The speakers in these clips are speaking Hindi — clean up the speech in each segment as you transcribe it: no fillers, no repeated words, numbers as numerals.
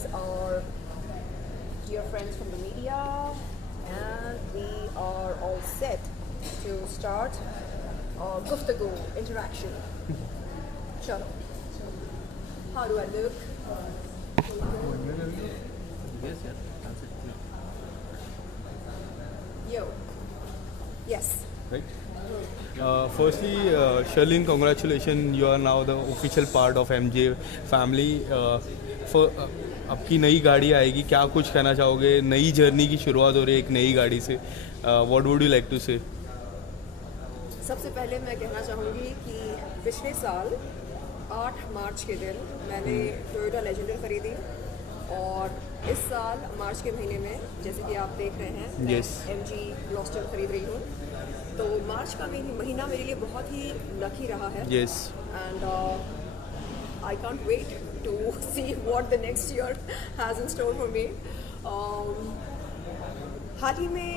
these are dear friends from the media, and we are all set to start our Guftagu interaction. Chalo. How do I look? Yes, yeah, that's it. Yo. Yes. Right. Firstly, Sharleen, congratulations. You are now the official part of MJ family. आपकी नई गाड़ी आएगी, क्या कुछ कहना चाहोगे? नई जर्नी की शुरुआत हो रही है एक नई गाड़ी से. What would you like to say? सबसे पहले मैं कहना चाहूँगी कि पिछले साल 8 मार्च के दिन मैंने टोयोटा लेजेंडर खरीदी, और इस साल मार्च के महीने में, जैसे कि आप देख रहे हैं, Yes. MG ग्लॉस्टर खरीद रही हूँ. तो मार्च का महीना मेरे लिए बहुत ही लकी रहा है. Yes. And I can't wait to see what the next year has in store for me. हाल ही में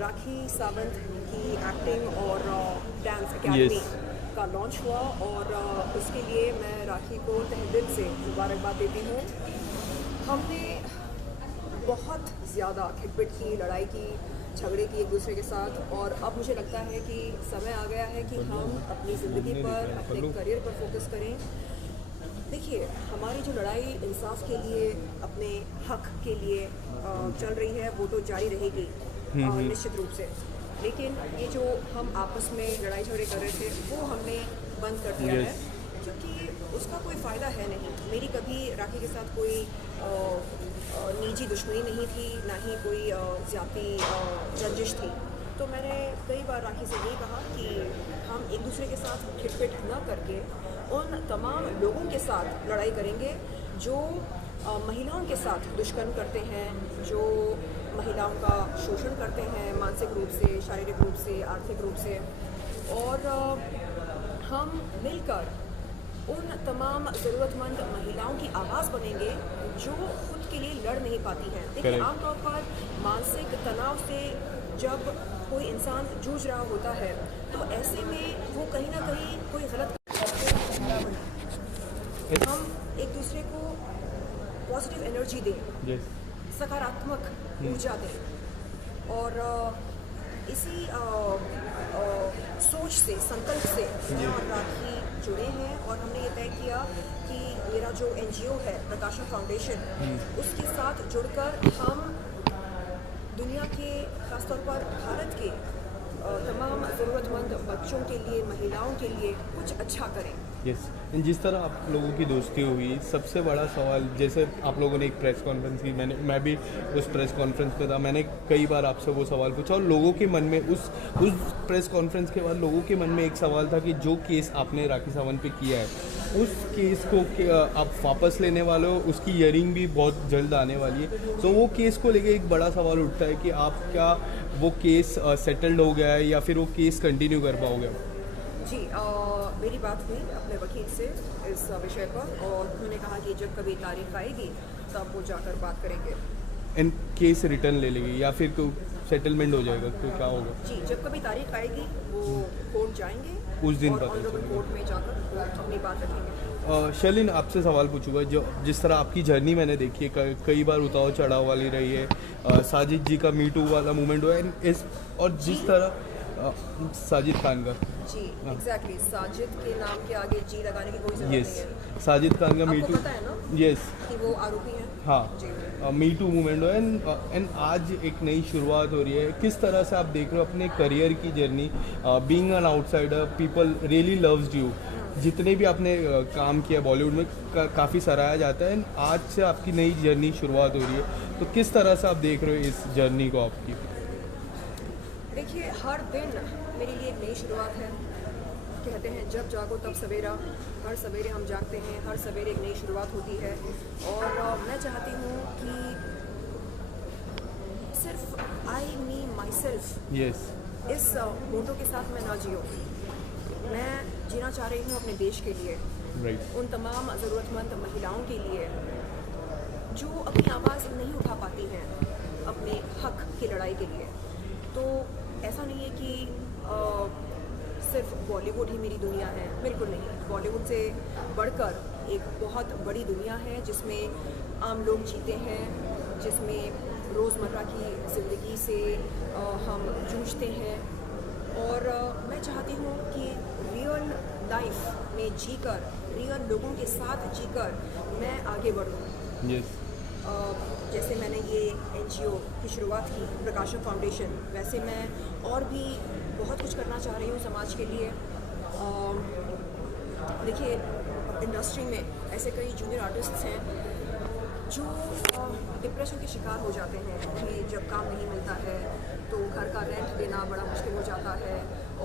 राखी सावंत की एक्टिंग और डांस एकेडमी Yes. का लॉन्च हुआ, और उसके लिए मैं राखी को तहे दिल से मुबारकबाद देती हूँ. हमने बहुत ज़्यादा खिटपिट की, लड़ाई की, झगड़े की एक दूसरे के साथ, और अब मुझे लगता है कि समय आ गया है कि हम अपनी ज़िंदगी पर, अपने करियर पर फोकस करें. देखिए, हमारी जो लड़ाई इंसाफ के लिए, अपने हक के लिए चल रही है, वो तो जारी रहेगी निश्चित रूप से. लेकिन ये जो हम आपस में लड़ाई झगड़े कर रहे थे, वो हमने बंद कर दिया है, क्योंकि उसका कोई फ़ायदा है नहीं. मेरी कभी राखी के साथ कोई निजी दुश्मनी नहीं थी, ना ही कोई ज़्यादा रंजिश थी. तो मैंने कई बार राखी से ये कहा कि हम एक दूसरे के साथ खिटपिट न करके उन तमाम लोगों के साथ लड़ाई करेंगे जो महिलाओं के साथ दुष्कर्म करते हैं, जो महिलाओं का शोषण करते हैं, मानसिक रूप से, शारीरिक रूप से, आर्थिक रूप से. और हम मिलकर उन तमाम ज़रूरतमंद महिलाओं की आवाज़ बनेंगे जो खुद के लिए लड़ नहीं पाती हैं. देखिए, आमतौर पर मानसिक तनाव से जब कोई इंसान जूझ रहा होता है, तो ऐसे में वो कहीं ना कहीं कोई गलत, हम एक दूसरे को पॉजिटिव एनर्जी दें, Yes. सकारात्मक ऊर्जा दें, और इसी सोच से, संकल्प से मैं और राखी जुड़े हैं. और हमने ये तय किया कि मेरा जो NGO है, प्रकाशन फाउंडेशन, उसके साथ जुड़कर हम दुनिया के, खासतौर पर भारत के तमाम ज़रूरतमंद बच्चों के लिए, महिलाओं के लिए कुछ अच्छा करें. यस. जिस तरह आप लोगों की दोस्ती हुई, सबसे बड़ा सवाल, जैसे आप लोगों ने एक प्रेस कॉन्फ्रेंस की, मैं भी उस प्रेस कॉन्फ्रेंस पे था, मैंने कई बार आपसे वो सवाल पूछा, और लोगों के मन में उस प्रेस कॉन्फ्रेंस के बाद लोगों के मन में एक सवाल था कि जो केस आपने राखी सावंत पे किया है, उस केस को आप वापस लेने वाले हो, उसकी हियरिंग भी बहुत जल्द आने वाली है. तो वो केस को लेके एक बड़ा सवाल उठता है कि आप क्या वो केस सेटल्ड हो गया है, या फिर वो केस कंटिन्यू कर पाओगे? जी, मेरी बात हुई अपने वकील से इस विषय पर, और उन्होंने कहा कि जब कभी तारीख आएगी तब वो जाकर बात करेंगे. एंड केस रिटर्न ले लेगी या फिर कोई सेटलमेंट हो जाएगा, तो क्या होगा? जी, जब कभी तारीख आएगी वो कोर्ट जाएंगे, उस दिन और पता ऑनरेबल चलेगा. कोर्ट में जाकर कोर्ट अपनी बात रखेंगे. शर्लिन, आपसे सवाल पूछूंगा, जो जिस तरह आपकी जर्नी मैंने देखी है, कई बार उतार चढ़ाव वाली रही है. साजिद जी का मी टू वाला मूवमेंट हुआ है, और जिस तरह साजिद खान का, जी, एग्जैक्टली, साजिद के नाम के आगे जी लगाने की कोई जरूरत यस, नहीं है. साजिद खान का मी आपको टू, पता है ना यस, कि वो आरोपी हैं. हाँ, जी. मी टू मूवमेंट हुआ, एंड आज एक नई शुरुआत हो रही है. किस तरह से आप देख रहे हो अपने करियर की journey? Being an outsider, people really loves you. जितने भी आपने काम किया बॉलीवुड में, काफ़ी सराहा जाता है. आज से आपकी नई जर्नी शुरुआत हो रही है, तो किस तरह से आप देख रहे हो इस जर्नी को आपकी? देखिए, हर दिन मेरे लिए एक नई शुरुआत है. कहते हैं जब जागो तब सवेरा. हर सवेरे हम जागते हैं, हर सवेरे एक नई शुरुआत होती है. और मैं चाहती हूँ कि सिर्फ आई मी माई सेल्फ, यस, इस मोटो के साथ मैं ना जियो. मैं जीना चाह रही हूँ अपने देश के लिए, राइट. उन तमाम ज़रूरतमंद महिलाओं के लिए जो अपनी आवाज़ नहीं उठा पाती हैं अपने हक की लड़ाई के लिए. तो ऐसा नहीं है कि सिर्फ बॉलीवुड ही मेरी दुनिया है, बिल्कुल नहीं. बॉलीवुड से बढ़कर एक बहुत बड़ी दुनिया है जिसमें आम लोग जीते हैं, जिसमें रोज़मर्रा की ज़िंदगी से हम जूझते हैं। और मैं चाहती हूँ कि रियल लाइफ में जीकर, रियल लोगों के साथ जीकर मैं आगे बढ़ूँ। यस। जैसे मैंने ये NGO की शुरुआत की, प्रकाशम फाउंडेशन, वैसे मैं और भी बहुत कुछ करना चाह रही हूँ समाज के लिए। देखिए, इंडस्ट्री में ऐसे कई जूनियर आर्टिस्ट्स हैं जो डिप्रेशन के शिकार हो जाते हैं कि जब काम नहीं मिलता है तो घर का रेंट देना बड़ा मुश्किल हो जाता है,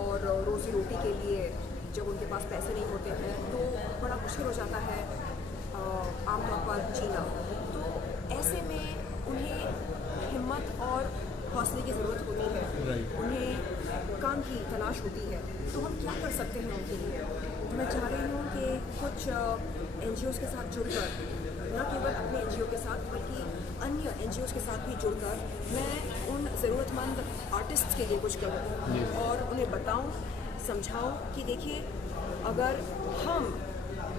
और रोज़ी रोटी के लिए जब उनके पास पैसे नहीं होते हैं तो बड़ा मुश्किल हो जाता है आमतौर पर जीना। तो ऐसे में उन्हें हिम्मत और हौसले की ज़रूरत होती है, Right. उन्हें काम की तलाश होती है। तो हम क्या कर सकते हैं उनके लिए? तो मैं चाह रही हूँ कि कुछ NGOs के साथ जुड़कर, न केवल अपने NGO के साथ बल्कि अन्य NGOs के साथ भी जुड़कर मैं उन ज़रूरतमंद आर्टिस्ट्स के लिए कुछ करूँ और उन्हें बताऊँ, समझाऊँ कि देखिए, अगर हम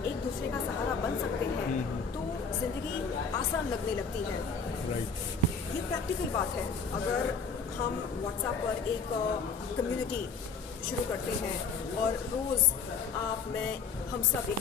एक दूसरे का सहारा बन सकते हैं तो ज़िंदगी आसान लगने लगती है। राइट। ये प्रैक्टिकल बात है। अगर हम व्हाट्सएप पर एक कम्युनिटी शुरू करते हैं और रोज़ आप, मैं, हम सब एक